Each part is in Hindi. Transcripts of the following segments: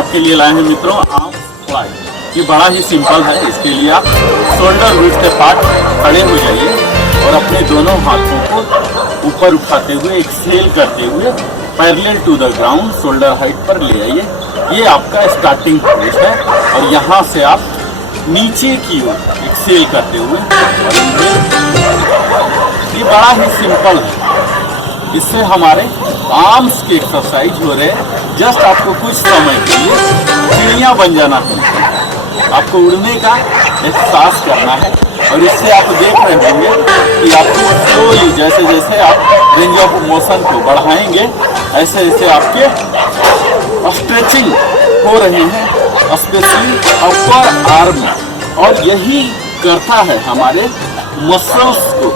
आपके लिए लाए हैं मित्रों आर्म फ्लाई। ये बड़ा ही सिंपल है। इसके लिए आप शोल्डर विड्थ के पार्ट खड़े हो जाइए और अपने दोनों हाथों को ऊपर उठाते हुए एक्सेल करते हुए parallel to the ground shoulder height पर ले आइए। ये आपका स्टार्टिंग पोज है और यहाँ से आप नीचे की ओर एक्सेल करते हुए ये बड़ा ही सिंपल है। इससे हमारे आर्म्स के एक्सरसाइज हो रहे हैं। जस्ट आपको कुछ समय के लिए चिड़िया बन जाना है, आपको उड़ने का एहसास करना है। और इससे आप देख रहे होंगे कि आपको स्लोली जैसे जैसे आप रेंज ऑफ मोशन को बढ़ाएंगे ऐसे ऐसे आपके स्ट्रेचिंग हो रहे हैं, स्पेशली अपर आर्म। और यही करता है हमारे मसल्स को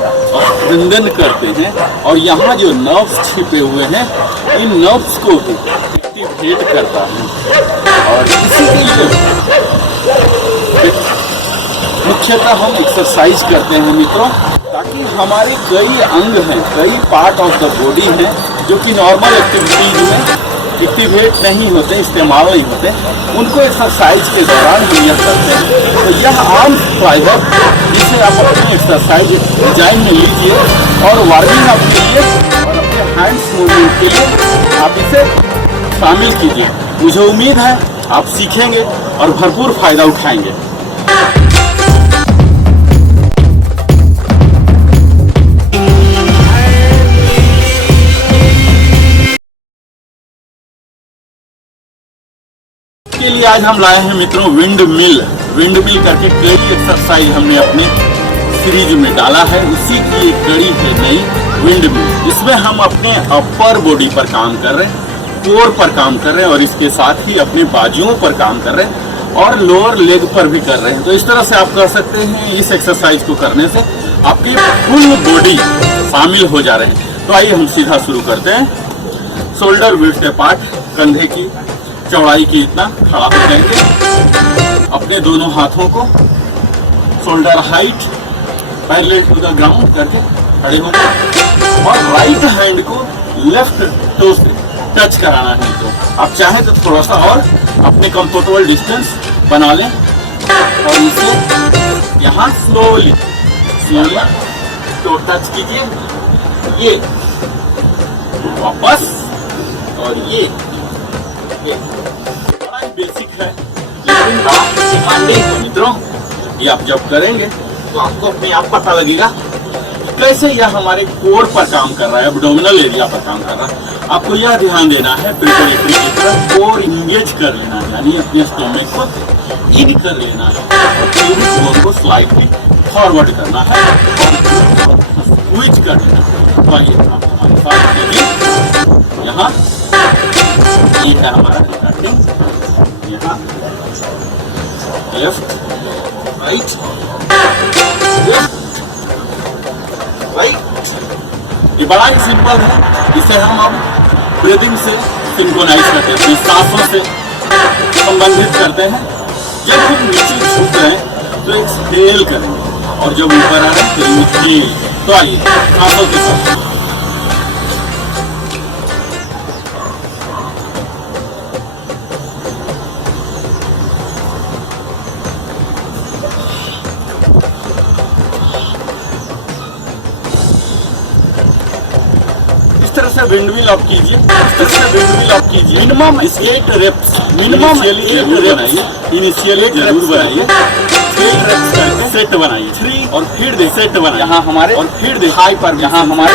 स्ट्रेंथन करते हैं और यहाँ जो नर्व्स छिपे हुए हैं इन नर्व्स को भी एक्टिवेट करता है। और इसी के लिए मुख्यतः हम एक्सरसाइज करते हैं मित्रों, ताकि हमारे कई अंग हैं, कई पार्ट ऑफ द बॉडी हैं जो कि नॉर्मल एक्टिविटीज में एक्टिवेट नहीं होते, इस्तेमाल नहीं होते, उनको एक्सरसाइज के दौरान हम यह करते हैं। तो यह आर्म फ्लाई है, जिसे आप अपनी एक्सरसाइज डिजाइन में लीजिए और वार्मिंग अप के लिए और अपने हैंड्स मूवमेंट के लिए आप इसे शामिल कीजिए। मुझे उम्मीद है आप सीखेंगे और भरपूर फायदा उठाएंगे। के लिए आज हम लाए हैं मित्रों विंड मिल करके कई एक्सरसाइज हमने अपने सीरीज में डाला है। उसी की एक कड़ी है नई विंड मिल। इसमें हम अपने अपर बॉडी पर काम कर रहे हैं, कोर पर काम कर रहे हैं और इसके साथ ही अपने बाजुओं पर काम कर रहे हैं और लोअर लेग पर भी कर रहे हैं। तो इस तरह से आप कर सकते हैं। इस एक्सरसाइज को करने से आपकी फुल बॉडी शामिल हो जा रहे हैं। तो आइए हम सीधा शुरू करते हैं। शोल्डर विड्थ के पार्ट कंधे की चौड़ाई की इतना खड़ा हो जाएंगे। अपने दोनों हाथों को shoulder height parallel to the ground करके खड़े होंगे और राइट हैंड को लेफ्ट टो से टच कराना है। तो आप चाहे तो थोड़ा सा और अपने कंफर्टेबल डिस्टेंस बना लें और इसे यहाँ स्लोली तो टच कीजिए। ये वापस और ये बड़ा ही बेसिक है लेकिन बड़ा डिमांडिंग है मित्रों। ये आप जब करेंगे तो आपको अपने आप पता लगेगा कैसे यह हमारे कोर पर काम कर रहा है, एब्डोमिनल एरिया पर काम कर रहा है। आपको यह ध्यान देना है प्रिपरेटरी की तरफ कोर इंगेज कर लेना है, यानी अपने स्टोमक को इन कर लेना है और प्यूबिक बोन को स्लाइटली फॉरवर्ड करना है और स्क्वीज कर लेना है। तो आइए आप हमारे साथ कीजिए। यहाँ ये है हमारा स्टार्टिंग, यहाँ लेफ्ट राइट लेफ्ट राइट। ये बड़ा ही सिंपल है। इसे हम अब ब्रीदिंग से सिंक्रोनाइज करते हैं, अपनी सांसों से संबंधित करते हैं। जब हम नीचे झुक रहे हैं तो एक्सहेल करेंगे और जब ऊपर आ रहे हैं तो इनहेल। तो आइए सांसों के साथ विंडमिल ऑफ कीजिए। Minimum 8 reps, minimum 8 reps initially जरूर बनाइए। 8 रेप्स करके सेट बनाइए 3 और फिर देख सेट बनाइए यहाँ हमारे और फिर देख हाई पर यहाँ हमारे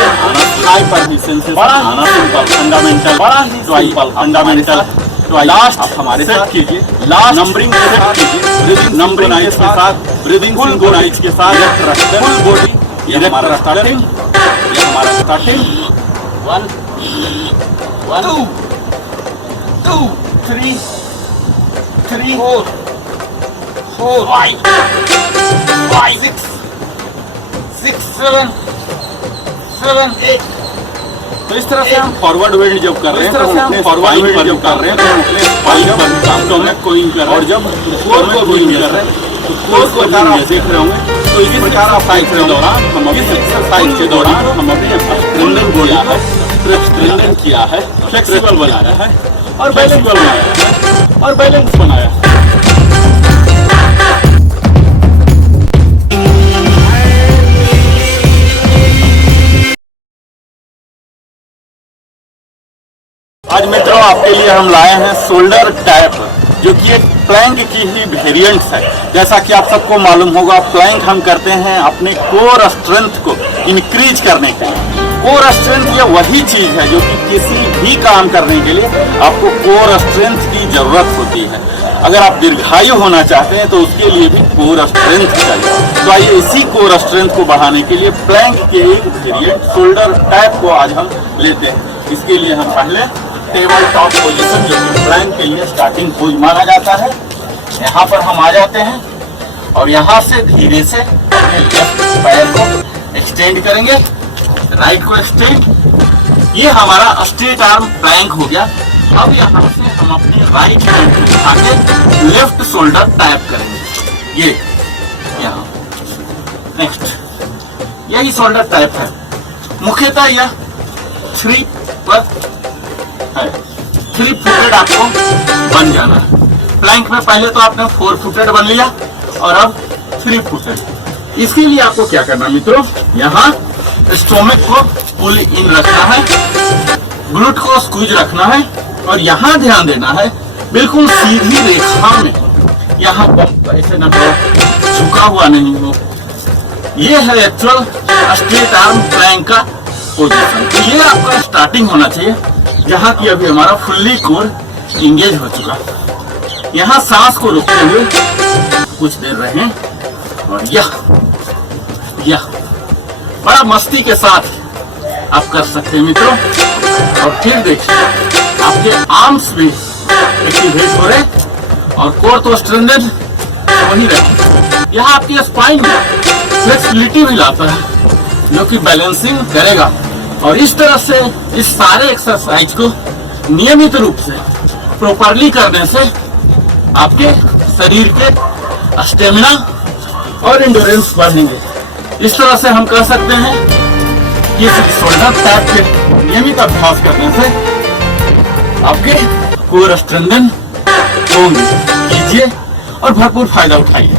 हाई पर भी सेंसेस आना सिंपल फंडामेंटल बड़ा ही सिंपल फंडामेंटल। तो लास्ट आप हमारे सेट कीजिए। लास्ट नंबरिंग कीजिए, नंबरिंग के साथ ब्रीदिंग सिंक्रोनाइज के साथ फुल बॉडी। ये हमारा स्टार्टिंग, ये हमारा स्टार्टिंग 1 2 2 3 3 4 5 6 6 7 7 8। तो इस तरह से हम फॉरवर्ड वेल्ड जब कर रहे हैं, फॉरवर्ड वेल्ड जब कर रहे हैं तो अपने स्पाइन पर स्टोमक को इन कर रहे हैं और जब कोर को इन कर रहे हैं तो कोर को देख रहे होंगे। तो इस प्रकार एक्सरसाइज के दौरान हम अपने एक्सरसाइज के दौरान हम अपने स्ट्रेंथन किया है, फ्लेक्सिबल बनाया है और बैलेंस बनाया और बैलेंस बनाया। आज मित्रों आपके लिए हम लाए हैं शोल्डर टैप, जो कि एक प्लैंक की ही वेरिएंट है। जैसा कि आप सबको मालूम होगा, प्लैंक हम करते हैं अपने कोर स्ट्रेंथ को इंक्रीज करने के लिए। कोर स्ट्रेंथ ये वही चीज है जो कि किसी भी काम करने के लिए आपको कोर स्ट्रेंथ की जरूरत होती है। अगर आप दीर्घायु होना चाहते हैं तो उसके लिए भी कोर स्ट्रेंथ चाहिए। तो आइए इसी कोर स्ट्रेंथ को बढ़ाने के लिए प्लैंक के एक वेरिएंट शोल्डर टैप को आज हम लेते हैं। इसके लिए हम पहले टेबल टॉप पोजीशन, जो कि प्लैंक के लिए स्टार्टिंग पोज माना जाता है, यहाँ पर हम आ जाते हैं और यहाँ से धीरे से अपने लेफ्ट पैर को एक्सटेंड करेंगे, राइट को एक्सटेंड। ये हमारा स्ट्रेट आर्म प्लैंक हो गया। अब यहाँ से हम अपने राइट हैंड को उठा के लेफ्ट शोल्डर टैप करेंगे, ये यहाँ। नेक्स्ट यही शोल्डर टैप है। मुख्यतः यह 3 फुटेड आपको बन जाना है। प्लैंक में पहले तो आपने 4 फुटेड बन लिया और अब 3 फुटेड। इसके लिए आपको क्या करना मित्रों, यहाँ स्टोमक को पुल इन रखना है, ग्लूट को स्क्वीज रखना है और यहाँ ध्यान देना है बिल्कुल सीधी रेखा में, यहाँ ऐसे न हो, झुका हुआ नहीं हो। ये है एक्चुअल स्ट्रेट आर्म प्लैंक का पोजीशन। तो ये आपका स्टार्टिंग होना चाहिए, जहाँ की अभी हमारा फुल्ली कोर इंगेज हो चुका। यहाँ सांस को रोकते हुए कुछ देर रहें और यह बड़ा मस्ती के साथ आप कर सकते हैं मित्रों। और फिर देखिए आपके आर्म्स भी एक्टिवेट हो रहे और कोर तो स्ट्रेंथन वही रहे। यहाँ आपकी स्पाइन में फ्लेक्सिबिलिटी भी लाता है, जो कि बैलेंसिंग करेगा। और इस तरह से इस सारे एक्सरसाइज को नियमित रूप से प्रॉपरली करने से आपके शरीर के स्टेमिना और एंड्योरेंस बढ़ेंगे। इस तरह से हम कह सकते हैं कि शोल्डर टैप के नियमित अभ्यास करने से आपके कोर स्ट्रेंथन होंगे। कीजिए और भरपूर फायदा उठाइए।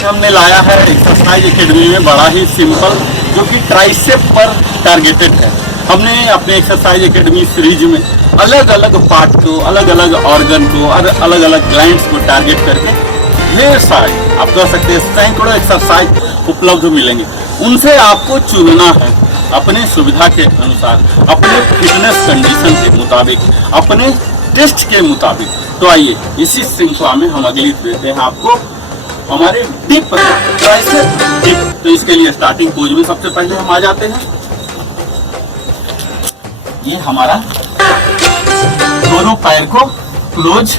हमने लाया है एक्सरसाइज एकेडमी में बड़ा ही सिंपल, जो कि ट्राइसेप पर टारगेटेड है। हमने अपने एक्सरसाइज एकेडमी सीरीज में अलग अलग पार्ट को, अलग अलग ऑर्गन को और अलग अलग ग्लैंड्स को टारगेट करके ढेर सारे, आप कह सकते हैं सैकड़ों एक्सरसाइज उपलब्ध मिलेंगे। उनसे आपको चुनना है अपने सुविधा के अनुसार, अपने फिटनेस कंडीशन के मुताबिक, अपने टेस्ट के मुताबिक। तो आइए इसी श्रृंखला में हम अगली देते हैं आपको हमारे डिप ट्राइसेप डिप। तो इसके लिए स्टार्टिंग पोज में सबसे पहले हम आ जाते हैं। ये हमारा दोनों पैर को क्लोज,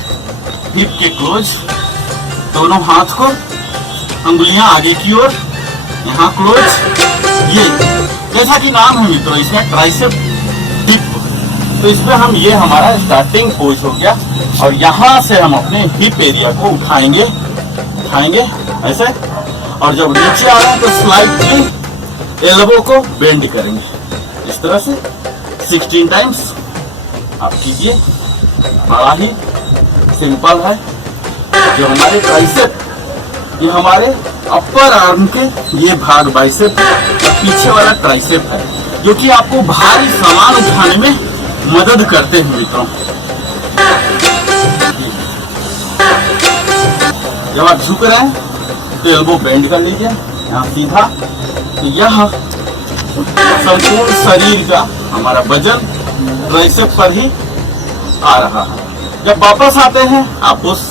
हिप के क्लोज, दोनों हाथ को अंगुलियां आगे की ओर, यहाँ क्लोज। ये जैसा कि नाम है मित्रों, इसमें ट्राइसेप डिप। तो इसमें हम, ये हमारा स्टार्टिंग पोज हो गया और यहाँ से हम अपने हिप एरिया को उठाएंगे ऐसे। और जब नीचे आ रहे हैं तो स्लाइटली एल्बो को बेंड करेंगे इस तरह से 16 टाइम्स आप कीजिए। बड़ा ही सिंपल है। जो हमारे ट्राइसेप, ये हमारे अपर आर्म के ये भाग बाइसेप और पीछे वाला ट्राइसेप है, जो कि आपको भारी सामान उठाने में मदद करते हैं मित्रों। जब आप झुक रहे हैं तो एल्बो बेंड कर लीजिए यहाँ सीधा। तो यह संपूर्ण शरीर का हमारा वजन ट्राइसेप पर ही आ रहा है। जब वापस आते हैं आप उस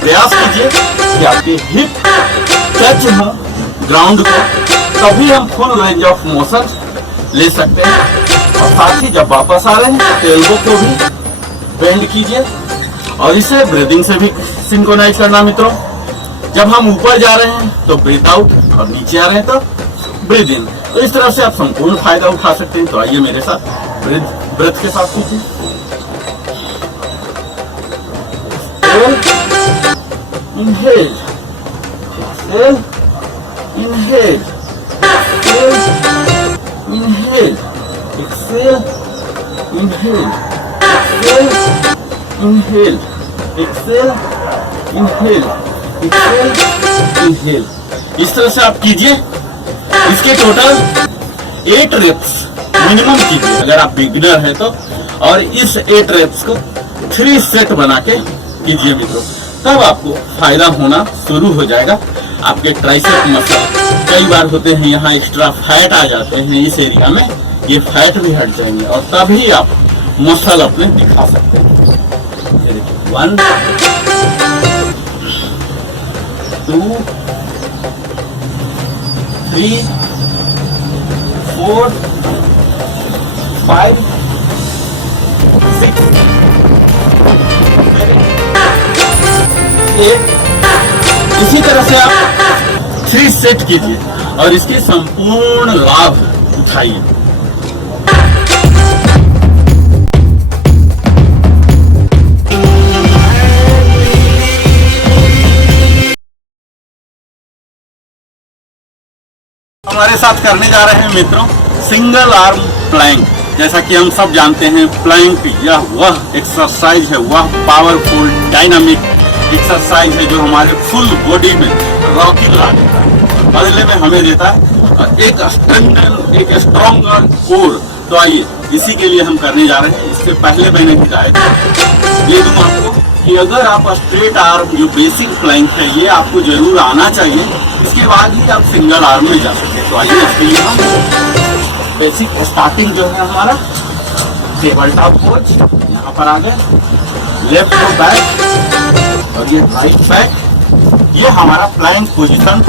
प्रयास कीजिए कि आपके हिप टच हो ग्राउंड को, तभी हम फुल रेंज ऑफ मोशन ले सकते हैं। और साथ ही जब वापस आ रहे हैं तो एल्बो को भी बेंड कीजिए और इसे ब्रीदिंग से भी सिंक्रोनाइज करना मित्रों। जब हम ऊपर जा रहे हैं तो ब्रीथ आउट और नीचे आ रहे हैं तो ब्रीथ इन। तो इस तरह से आप संपूर्ण फायदा उठा सकते हैं। तो आइए मेरे साथ ब्रेथ के साथ कीजिए। inhale, exhale, inhale, exhale, inhale, exhale, inhale, exhale, inhale, exhale, inhale, exhale, inhale। इस तरह से आप कीजिए। इसके टोटल 8 रेप्स मिनिमम कीजिए अगर आप बिगिनर है तो, और इस 8 रेप्स को 3 सेट बना के कीजिए मित्रों, तब आपको फायदा होना शुरू हो जाएगा। आपके ट्राइसेप मसल कई बार होते हैं यहाँ एक्स्ट्रा फैट आ जाते हैं, इस एरिया में ये फैट भी हट जाएंगे और तभी आप मसल अपने दिखा सकते हैं। 1 2 3 4 5 6 7 8। इसी तरह से आप 3 सेट कीजिए और इसकी संपूर्ण लाभ उठाइए। हमारे साथ करने जा रहे हैं मित्रों सिंगल आर्म प्लैंक। जैसा कि हम सब जानते हैं प्लैंक यह वह एक्सरसाइज है, वह पावरफुल डायनामिक एक्सरसाइज है जो हमारे फुल बॉडी में रॉकेट ला देता है, बदले में हमें देता है एक स्ट्रॉन्गर कोर। तो आइए इसी के लिए हम करने जा रहे हैं। इससे पहले मैंने हिदायत दे दूं आपको कि अगर आप स्ट्रेट आर्म जो बेसिक प्लैंक है ये आपको जरूर आना चाहिए, इसके बाद ही आप सिंगल आर्म में जा सकते। तो आइए इसके लिए हम बेसिक स्टार्टिंग जो है हमारा टेबल टॉप पोज, यहाँ पर आ गए, लेफ्ट को बैक और ये राइट बैक, ये हमारा प्लैंक पोजीशन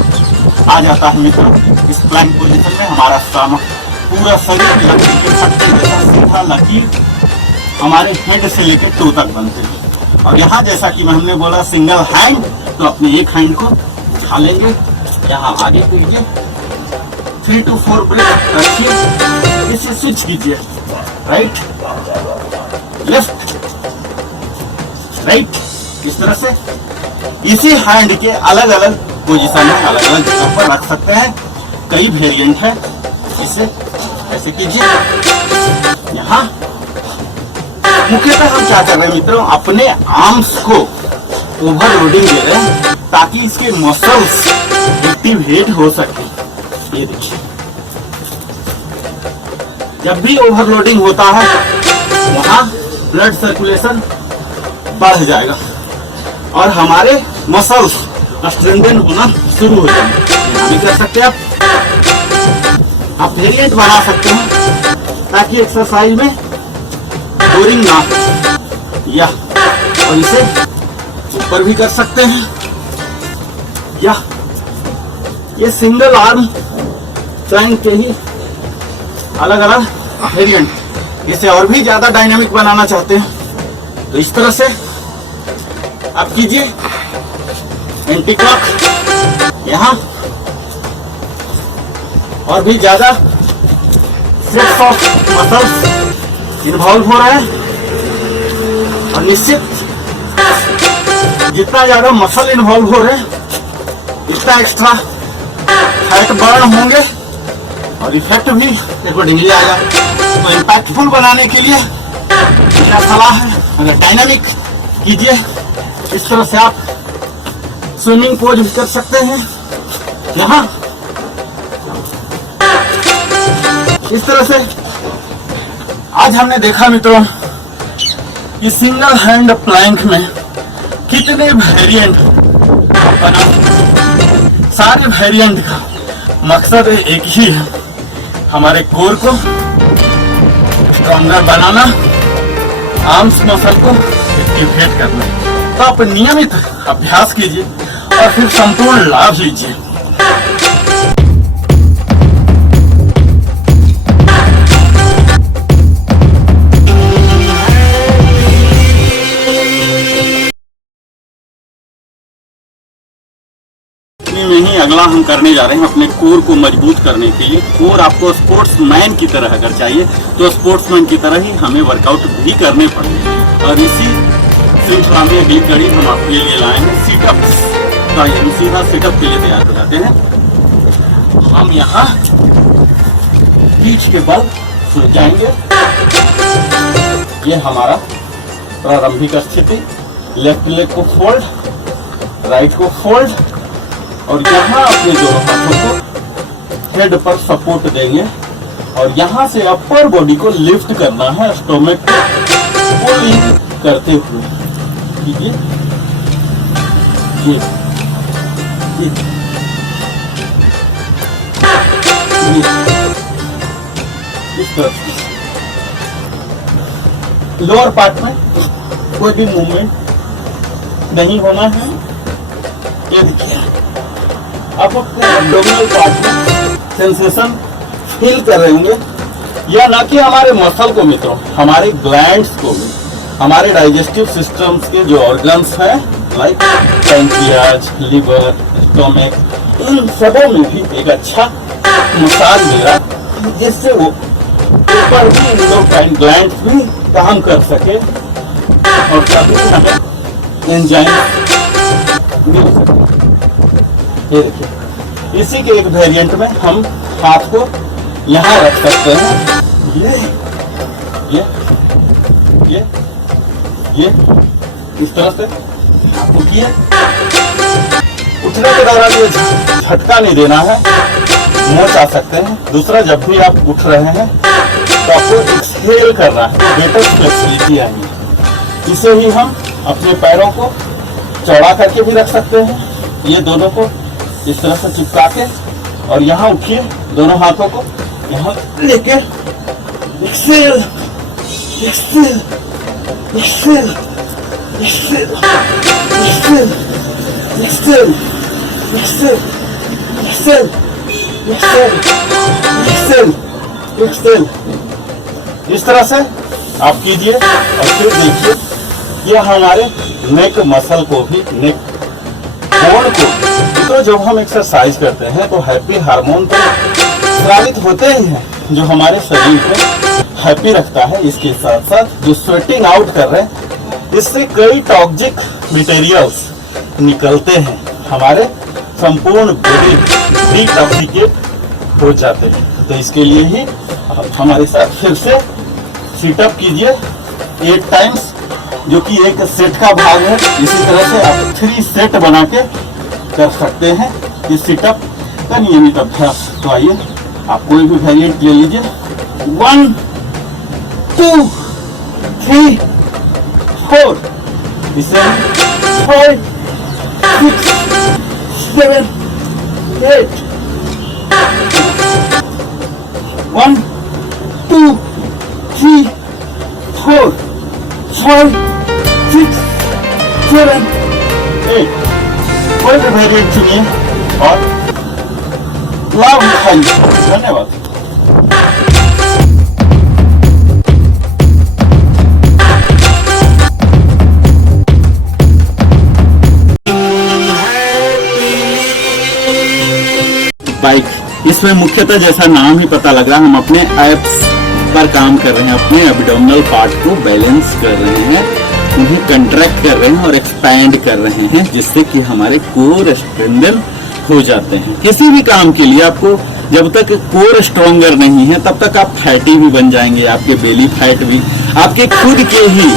आ जाता है मित्रों। इस प्लैंक पोजीशन में हमारा पूरा शरीर लकीर के फट्टे जैसा सीधा लकीर हमारे हेड से लेकर टो तक बनते हैं। और यहाँ जैसा कि हमने बोला सिंगल हैंड, तो अपने एक हैंड को उठा लेंगे, यहाँ आगे कीजिए, 3 to 4 ब्रेथ रखिए, इसे स्विच कीजिए, राइट लेफ्ट राइट, इस तरह से इसी हैंड के अलग अलग पोजीशन में अलग अलग जगह पर रख सकते हैं। कई वेरिएंट है, इसे ऐसे कीजिए। यहाँ मुख्यतः हम क्या कर रहे हैं मित्रों, अपने आर्म्स को ओवरलोडिंग दे रहे हैं ताकि इसके मसल्स एक्टिवेट हो सके। ये देखिए, जब भी ओवरलोडिंग होता है वहां ब्लड सर्कुलेशन बढ़ जाएगा और हमारे मसल्स स्ट्रेंथन होना शुरू हो जाएंगे। यहाँ भी कर सकते हैं आप वेरिएंट बना सकते हैं ताकि एक्सरसाइज में बोरिंग ना हो। या और इसे ऊपर भी कर सकते हैं, या ये सिंगल आर्म प्लैंक के ही अलग अलग वेरिएंट। इसे और भी ज्यादा डायनामिक बनाना चाहते हैं तो इस तरह से आप कीजिए, एंटी क्लॉक, यहाँ और भी ज्यादा सेट्स ऑफ मसल्स इन्वॉल्व हो रहे हैं और निश्चित जितना ज्यादा मसल इन्वॉल्व हो रहे हैं इतना एक्स्ट्रा फैट बर्न होंगे और इफेक्ट भी अकॉर्डिंगली आएगा। तो इम्पैक्टफुल बनाने के लिए मेरा सलाह है, अगर डायनामिक कीजिए, इस तरह से आप स्विमिंग पोज भी कर सकते हैं। यहाँ इस तरह से आज हमने देखा मित्रों कि सिंगल हैंड प्लैंक में कितने वेरिएंट बना। सारे वेरिएंट का मकसद एक ही है, हमारे कोर को स्ट्रॉन्गर बनाना, आर्म्स मसल को एक्टिवेट करना। तो आप नियमित अभ्यास कीजिए और फिर संपूर्ण लाभ लीजिए। में ही अगला हम करने जा रहे हैं अपने कोर को मजबूत करने के लिए। कोर आपको स्पोर्ट्समैन की तरह अगर चाहिए तो स्पोर्ट्समैन की तरह ही हमें वर्कआउट भी करने पड़ेंगे। और इसी श्रृंखला में अगली कड़ी हम आपके लिए लाए हैं सीटअप्स। तो आइए हम सीधा सेटअप के लिए तैयार हो जाते हैं। हम यहाँ पीठ के बल सो जाएंगे। ये हमारा प्रारंभिक स्थिति। लेफ्ट लेग को फोल्ड, राइट को फोल्ड और यहाँ अपने दोनों हाथों को हेड पर सपोर्ट देंगे और यहाँ से अपर बॉडी को लिफ्ट करना है, स्टोमक को पुल इन करते हुए। ठीक है, ये इस तरफ लोअर पार्ट में कोई भी मूवमेंट नहीं होना है। ये देखिए, आप अपने एब्डोमिनल पार्ट में सेंसेशन फील कर रहे होंगे, या ना कि हमारे मसल को मित्रों, हमारे ग्लैंड्स को भी, हमारे डाइजेस्टिव सिस्टम्स के जो ऑर्गन्स हैं लाइक पैंक्रियाज, लिवर, स्टोमक, इन सबों में भी एक अच्छा मसाज मिला, जिससे वो ऊपर भी एंडोक्राइन ग्लैंड्स भी काम कर सके और तभी हमें एंजाइम मिल सके। ये देखिए, इसी के एक वेरिएंट में हम हाथ को यहाँ रख सकते हैं। ये इस तरह से उठिए। उठने के दौरान ये झटका नहीं देना है, मोच आ सकते हैं। दूसरा, जब भी आप उठ रहे हैं तो आपको एक्सहेल करना है, बेटर फ्लेक्सिबिलिटी आएगी। इसे ही हम अपने पैरों को चौड़ा करके भी रख सकते हैं। ये दोनों को इस तरह से चिपका के और यहाँ उठिए, दोनों हाथों को यहाँ लेके exhale, exhale, exhale, exhale, exhale, exhale, exhale, exhale, exhale, exhale, exhale. इस तरह से आप कीजिए और फिर देखिए, ये हमारे नेक मसल को भी, नेक बोन को, तो जब हम एक्सरसाइज करते हैं तो हैप्पी हार्मोन तो स्रावित होते ही हैं, जो हमारे शरीर को हैप्पी रखता है। इसके साथ साथ जो स्वेटिंग आउट कर रहे हैं, इससे कई टॉक्सिक मटेरियल्स निकलते हैं, हमारे संपूर्ण बॉडी डिटॉक्सिकेट हो जाते हैं। तो इसके लिए ही आप हमारे साथ फिर से सिटअप कीजिए 8 टाइम्स, जो कि एक सेट का भाग है। इसी तरह से आप 3 सेट बना के कर सकते हैं इस सिटअप का नियमित अभ्यास। तो आइए आप कोई भी वेरिएंट ले लीजिए। 1 2 3 4, इसे 5 6 7 8, 1 2 3 4 5 6 7 8। कोई भी वेरिएंट चुनिए और लाभ उठाइए। धन्यवाद। बाइक, इसमें मुख्यतः जैसा नाम ही पता लग रहा है, हम अपने एब्स पर काम कर रहे हैं, अपने एब्डोमिनल पार्ट को बैलेंस कर रहे हैं, उन्हें कंट्रैक्ट कर रहे हैं और एक्सपैंड कर रहे हैं, जिससे कि हमारे कोर स्ट्रेंथन हो जाते हैं। किसी भी काम के लिए आपको जब तक कोर स्ट्रॉन्गर नहीं है तब तक आप फैटी भी बन जाएंगे, आपके बेली फैट भी, आपके खुद के ही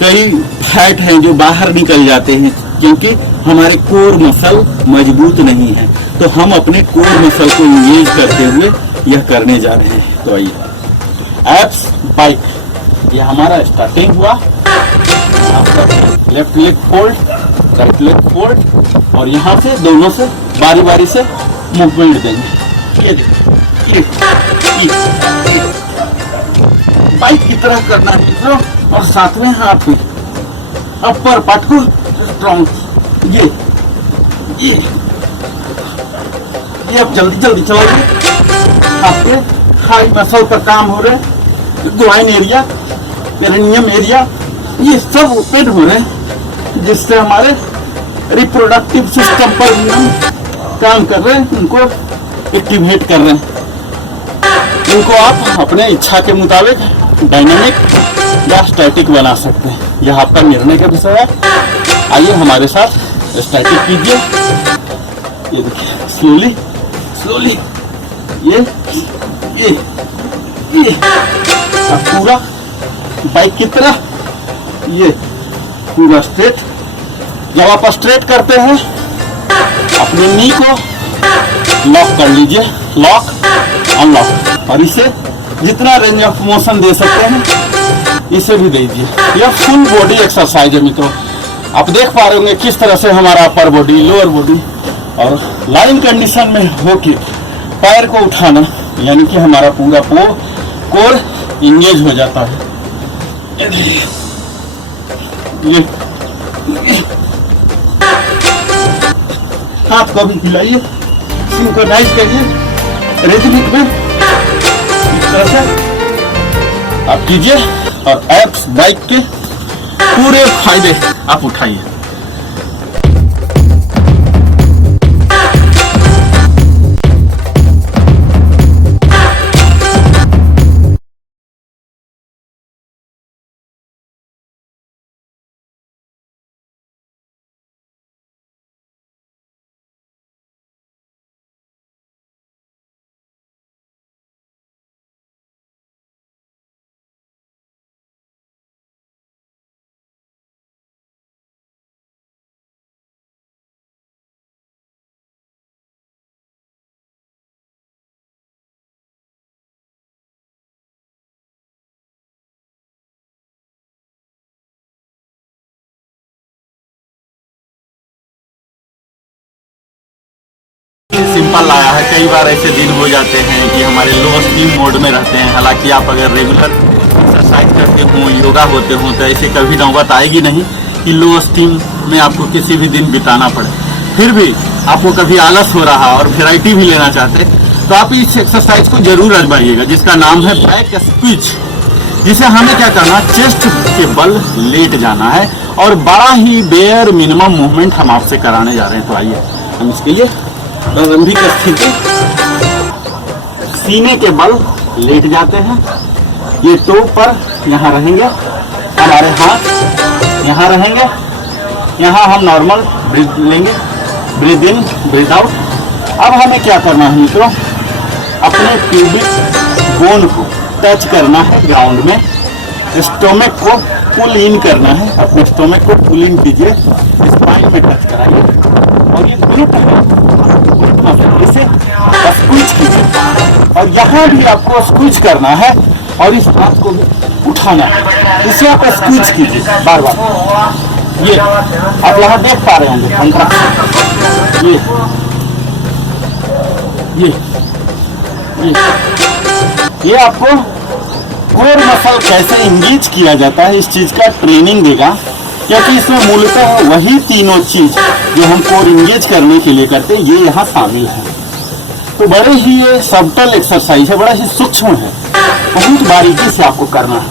कई फैट हैं जो बाहर निकल जाते हैं, क्योंकि हमारे कोर मसल मजबूत नहीं है। तो हम अपने कोर मसल को इंगेज करते हुए यह करने जा रहे हैं। तो आइए, एब्स बाइक, ये हमारा स्टार्टिंग हुआ। Left leg fold, right leg fold और यहाँ से दोनों से बारी बारी से मूवमेंट देंगे। ये देखिए, बाइक की तरह करना है और साथ में हाथ भी अपर पार्ट को स्ट्रॉन्ग। ये अब जल्दी जल्दी चलाइए। आपके हाई मसल पर काम हो रहे हैं, ग्वाइन एरिया, पेरिनियम एरिया, ये सब ओपन हो रहे हैं, जिससे हमारे रिप्रोडक्टिव सिस्टम पर भी हम काम कर रहे हैं, उनको एक्टिवेट कर रहे हैं। इनको आप अपने इच्छा के मुताबिक डायनामिक या स्टैटिक बना सकते हैं, यह आपका निर्णय का विषय है। आइए हमारे साथ स्टैटिक कीजिए, ये देखिए स्लोली स्लोली, ये अब पूरा बाइक की तरह, ये पूरा स्ट्रेट। जब आप स्ट्रेट करते हैं अपने नी को लॉक कर लीजिए, लॉक अनलॉक, और इसे जितना रेंज ऑफ मोशन दे सकते हैं इसे भी दे दीजिए। यह फुल बॉडी एक्सरसाइज है मित्रों। आप देख पा रहे होंगे किस तरह से हमारा अपर बॉडी, लोअर बॉडी और लाइन कंडीशन में होके पैर को उठाना, यानी कि हमारा पूरा कोर इंगेज हो जाता है। ये हाथ को भी हिलाइए, सिंक्रोनाइज करिए रिदमिक में, इस तरह से आप कीजिए और एप्स बाइक के पूरे फायदे आप उठाइए। सिंपल लाया है। कई बार ऐसे दिन हो जाते हैं कि हमारे लो स्टीम मोड में रहते हैं। हालांकि आप अगर रेगुलर एक्सरसाइज करते हो, योगा होते हो, तो ऐसे कभी नौबत आएगी नहीं कि लो स्टीम में आपको किसी भी दिन बिताना पड़े। फिर भी आपको कभी आलस हो रहा और वैरायटी भी लेना चाहते तो आप इस एक्सरसाइज को जरूर आजमाइएगा, जिसका नाम है बैक स्क्विच। जिसे हमें क्या करना, चेस्ट के बल लेट जाना है और बड़ा ही बेयर मिनिमम मूवमेंट हम आपसे कराने जा रहे हैं। तो आइए हम इसके लिए प्रारंभिक स्थिति, सीने के बल लेट जाते हैं, ये टो पर यहाँ रहेंगे, हमारे हाथ यहाँ रहेंगे, यहाँ हम नॉर्मल ब्रीथ लेंगे, ब्रीथ इन ब्रीथ आउट। अब हमें क्या करना है मित्रों, अपने प्यूबिक बोन को टच करना है ग्राउंड में, स्टोमक को पुल इन करना है, अपने स्टोमक को पुल इन कीजिए, स्पाइन में टच कराइए और ये ग्रुप है, इसे स्क्विच कीजिए और यहाँ भी आपको स्क्विच करना है और इस हाथ को भी उठाना है, इसे आप स्क्विच कीजिए बार बार। ये आप यहाँ देख पा रहे होंगे कंट्राक्शन, ये आपको कोर मसल कैसे इंगेज किया जाता है इस चीज का ट्रेनिंग देगा, क्योंकि इसमें मूलतः वही तीनों चीज जो हम कोर इंगेज करने के लिए करते हैं ये यहाँ शामिल है। तो बड़े ही ये सबटल एक्सरसाइज है, बड़ा ही सूक्ष्म है, बहुत बारीकी से आपको करना है।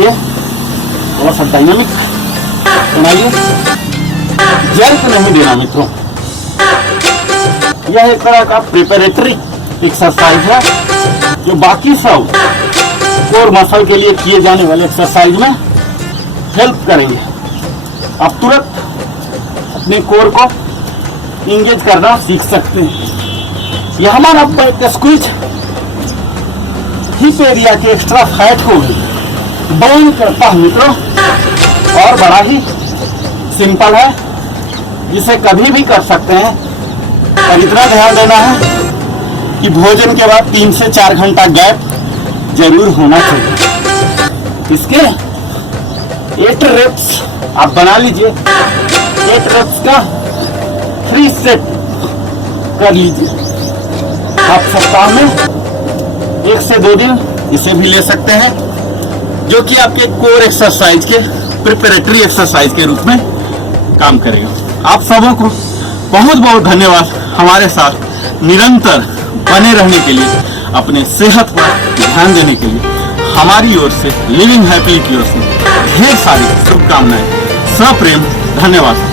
ये थोड़ा सा डायनामिक बनाइए, जर्क नहीं देना मित्रों। यह एक तरह का प्रिपरेटरी एक्सरसाइज है जो बाकी सब कोर मसल के लिए किए जाने वाले एक्सरसाइज में हेल्प करेंगे। आप तुरंत अपने कोर को इंगेज करना सीख सकते हैं। यह हमारा बैक स्क्विच हिप एरिया के एक्स्ट्रा फैट को भी बर्न करता है मित्रों, और बड़ा ही सिंपल है, जिसे कभी भी कर सकते हैं। और इतना ध्यान देना है कि भोजन के बाद 3 से 4 घंटा गैप जरूर होना चाहिए। इसके 8 रेप्स आप बना लीजिए, 8 रेप्स का 3 सेट कर लीजिए। आप सप्ताह में 1 से 2 दिन इसे भी ले सकते हैं, जो कि आपके कोर एक्सरसाइज के प्रिपरेटरी एक्सरसाइज के रूप में काम करेगा। आप सबों को बहुत बहुत धन्यवाद हमारे साथ निरंतर बने रहने के लिए, अपने सेहत पर ध्यान देने के लिए। हमारी ओर से लिविंग हैप्पीली की ओर से ढेर सारी शुभकामनाएं, सप्रेम धन्यवाद।